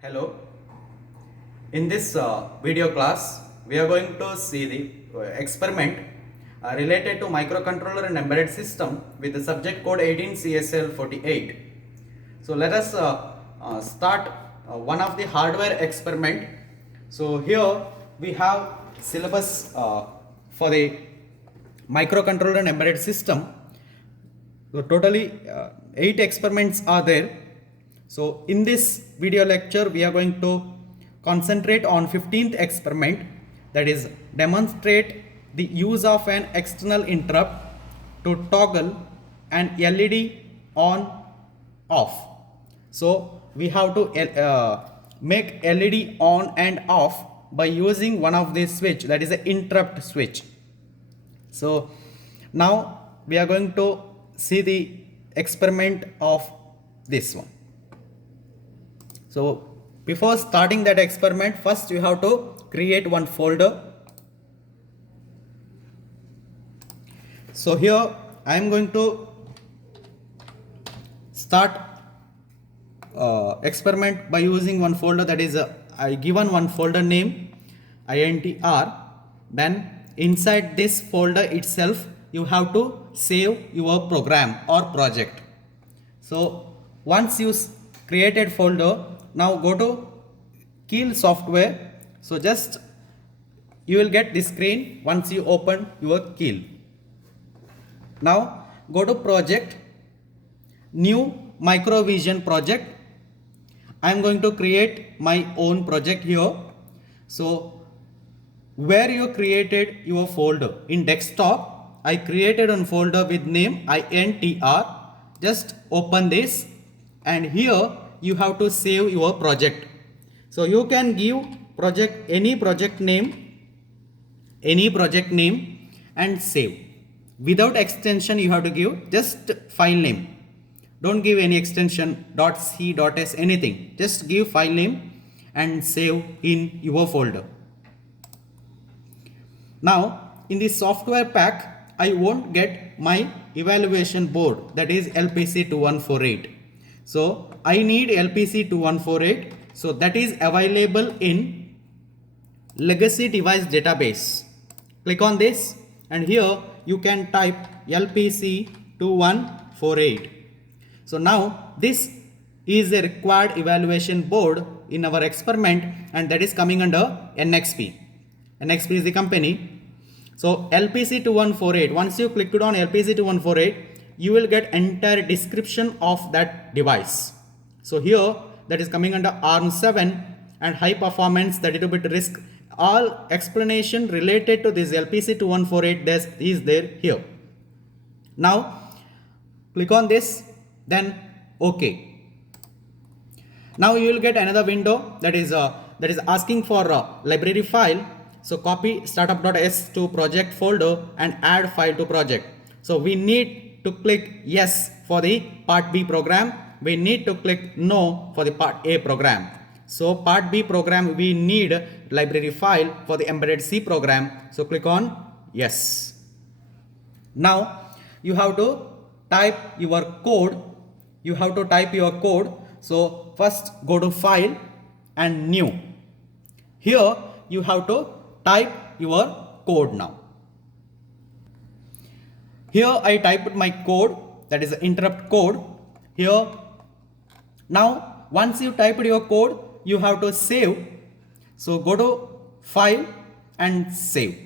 Hello. In this video class, we are going to see the experiment related to microcontroller and embedded system with the subject code 18CSL48. So let us start one of the hardware experiment. So here we have syllabus for the microcontroller and embedded system. So totally 8 experiments are there. So in this video lecture we are going to concentrate on 15th experiment, that is demonstrate the use of an external interrupt to toggle an LED on off. So we have to make LED on and off by using one of these switch, that is an interrupt switch. So now we are going to see the experiment of this one. So before starting that experiment, first you have to create one folder. So here I am going to start experiment by using one folder, that is I given one folder name INTR. Then inside this folder itself you have to save your program or project. So once you created folder, now go to Keil software. So just you will get this screen once you open your Keil. Now go to project, new microvision project. I am going to create my own project here. So where you created your folder in desktop, I created a folder with name INTR. Just open this, and here you have to save your project. So you can give project any project name and save. Without extension you have to give just file name. Don't give any extension .c, .s, anything. Just give file name and save in your folder. Now in the software pack I won't get my evaluation board, that is LPC2148. So I need LPC2148. So that is available in legacy device database. Click on this, and here you can type LPC2148. So now this is a required evaluation board in our experiment, and that is coming under NXP. NXP is the company. So LPC2148, once you clicked on LPC2148, you will get entire description of that device. So here that is coming under ARM7 and high performance 32-bit RISC. All explanation related to this LPC2148 is there here. Now click on this, then OK. Now you will get another window that is asking for a library file. So copy startup.s to project folder and add file to project. So we need to click yes for the part B program. We need to click no for the part A program. So part B program we need library file, for the embedded C program. So click on yes. Now you have to type your code. So first go to file and new. Here you have to type your code now. Here I typed my code, that is the interrupt code here. Now once you typed your code, you have to save. So go to file and save.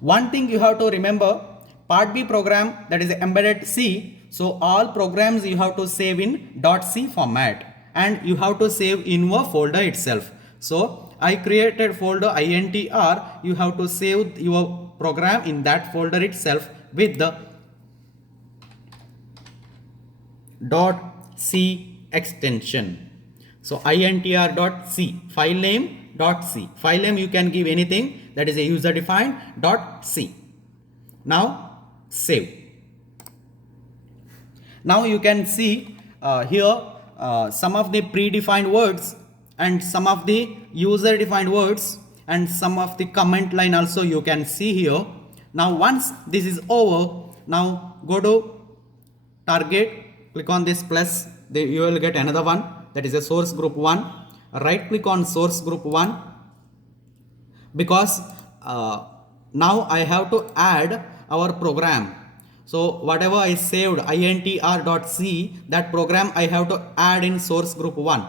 One thing you have to remember, part B program, that is embedded C. So all programs you have to save in .c format, and you have to save in your folder itself. So I created folder INTR. You have to save your program in that folder itself with the .c extension. So INTR.c, file name .c. File name you can give anything, that is a user defined .c. Now save. Now you can see here some of the predefined words and some of the user defined words and some of the comment line also you can see here. Now once this is over, now go to target, click on this plus, you will get another one, that is a source group 1. Right click on source group 1, because now I have to add our program. So whatever I saved intr.c, that program I have to add in source group 1,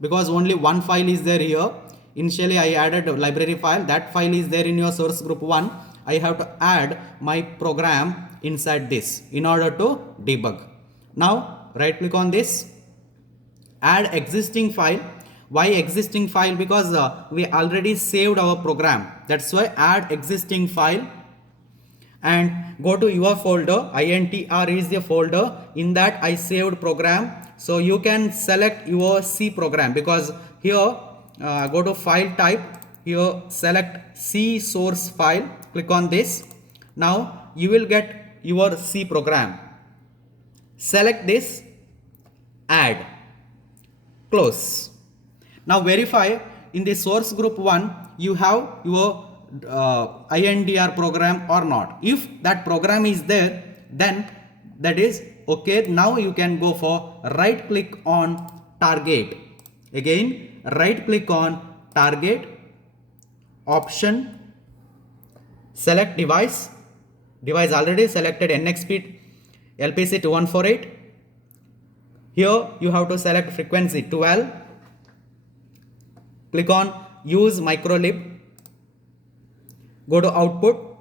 because only one file is there here. Initially I added a library file, that file is there in your source group 1. I have to add my program inside this in order to debug. Now right click on this, add existing file. Why existing file? Because we already saved our program, that's why add existing file, and go to your folder. intr is the folder, in that I saved program. So you can select your C program, because here go to file type, here select C source file, click on this. Now you will get your C program. Select this, add, close. Now verify in the source group 1 you have your INDR program or not. If that program is there, then that is okay. Now you can go for right click on target. Again right click on target, option, select device. Device already selected, NXP LPC 2148. Here you have to select frequency 12. Click on use microlib. Go to output.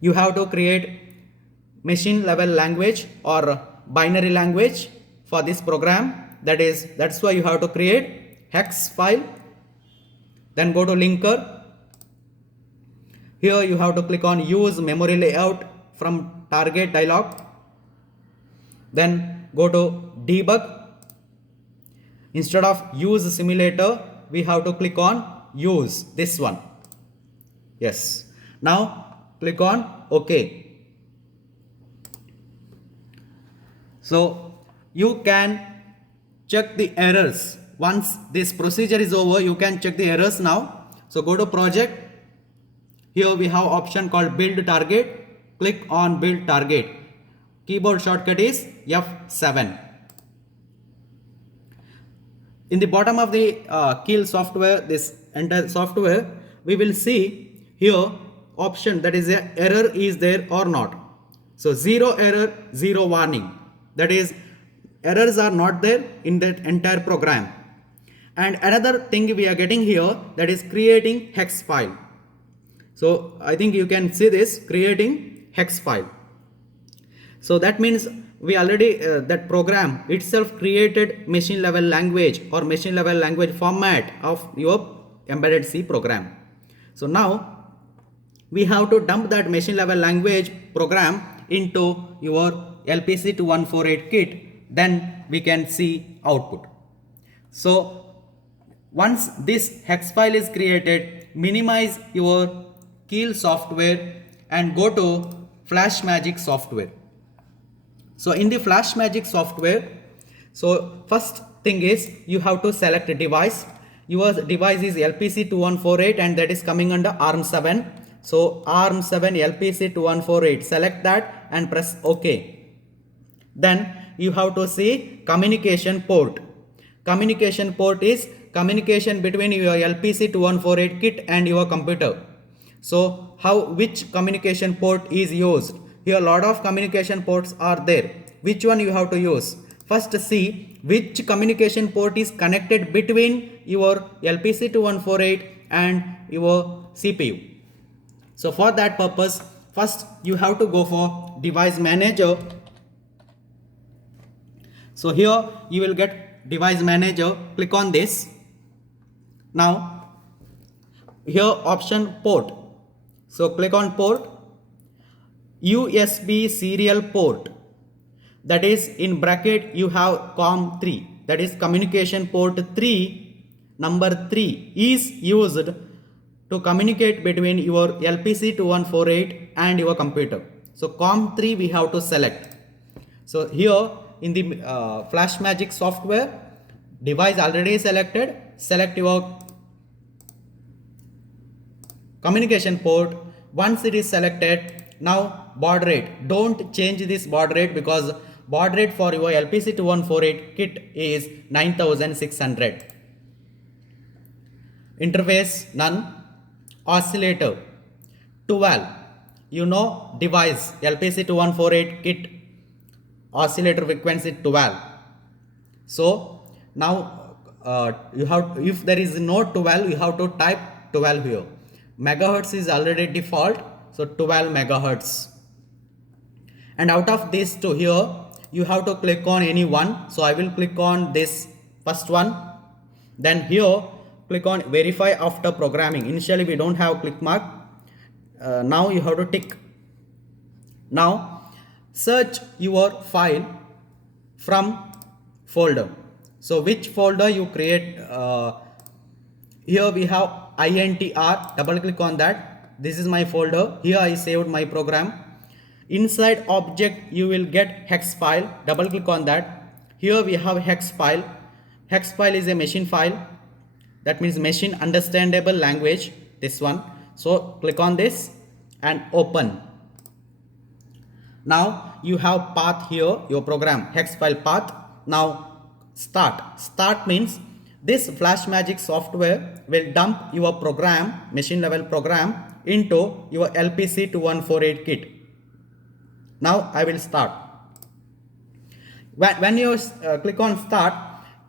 You have to create machine level language or binary language for this program. That's why you have to create hex file. Then go to linker. Here you have to click on use memory layout from target dialog. Then go to debug. Instead of use simulator, we have to click on use this one. Yes. Now click on OK. So you can check the errors. Once this procedure is over, you can check the errors now. So go to project. Here we have option called build target. Click on build target. Keyboard shortcut is F7. In the bottom of the kill software, this entire software, we will see here option, that is a error is there or not. So 0 error, 0 warning. That is errors are not there in that entire program. And another thing we are getting here, that is creating hex file. So I think you can see this, creating hex file. So that means we already that program itself created machine level language or machine level language format of your embedded C program. So now we have to dump that machine level language program into your LPC 2148 kit, then we can see output. So once this hex file is created, minimize your kill software and go to FlashMagick software. So in the FlashMagick software, so first thing is you have to select a device. Your device is LPC 2148 and that is coming under ARM7. So ARM7 LPC 2148, select that and press OK. Then you have to see communication port. Communication port is communication between your LPC 2148 kit and your computer. So which communication port is used? Here a lot of communication ports are there. Which one you have to use? First see which communication port is connected between your LPC 2148 and your CPU. So for that purpose, first you have to go for device manager. So here you will get device manager, click on this. Now here option port. So click on port, USB serial port, that is in bracket you have COM3, that is communication port 3, number 3 is used to communicate between your LPC 2148 and your computer. So COM3 we have to select. So here in the FlashMagick software, device already selected, select your communication port. Once it is selected, now baud rate, don't change this baud rate because baud rate for your LPC2148 kit is 9600. Interface none. Oscillator 12. You know device LPC2148 kit oscillator frequency 12. So now you have, if there is no 12, you have to type 12 here. Megahertz is already default, so 12 megahertz. And out of this to here, you have to click on any one. So I will click on this first one. Then here, click on verify after programming. Initially we don't have click mark. Now you have to tick. Now search your file from folder. So which folder you create? Here we have INTR. Double click on that. This is my folder. Here I saved my program. Inside object you will get hex file. Double click on that. Here we have hex file. Hex file is a machine file. That means machine understandable language. This one. So click on this and open. Now you have path here, your program, hex file path. Now start. Start means this FlashMagic software will dump your program, machine level program, into your LPC2148 kit. Now I will start. When you click on start,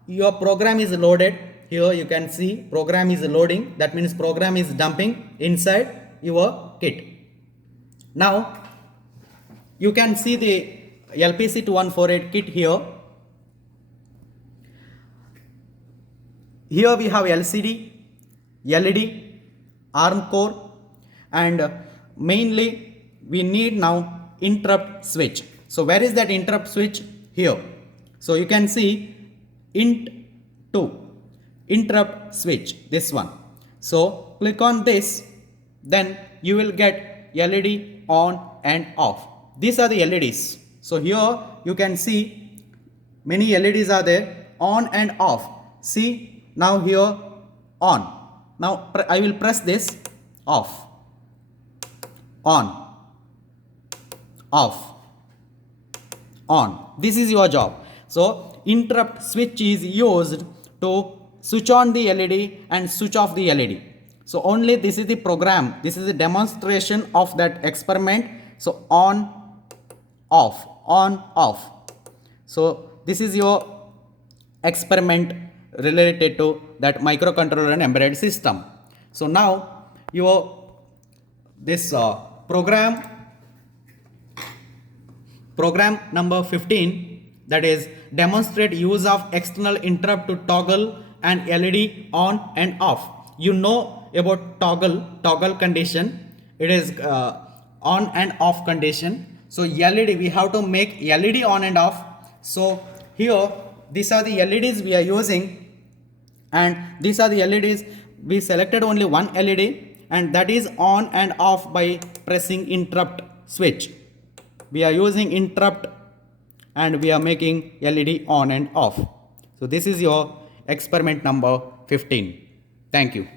your program is loaded. Here you can see program is loading. That means program is dumping inside your kit. Now you can see the LPC2148 kit here. Here we have LCD, LED, ARM core, and mainly we need now interrupt switch. So where is that interrupt switch? Here. So you can see int2 interrupt switch, this one. So click on this, then you will get LED on and off. These are the LEDs. So here you can see many LEDs are there, on and off. See now here on. Now I will press this, off, on, off, on. This is your job. So interrupt switch is used to switch on the LED and switch off the LED. So only this is the program. This is a demonstration of that experiment. So on, off, on, off. So this is your experiment related to that microcontroller and embedded system. So now your this program number 15, that is demonstrate use of external interrupt to toggle an LED on and off. You know about toggle condition. It is on and off condition. So LED, we have to make LED on and off. So here these are the LEDs we are using, and these are the LEDs. We selected only one LED, and that is on and off by pressing interrupt switch. We are using interrupt and we are making LED on and off. So this is your experiment number 15. Thank you.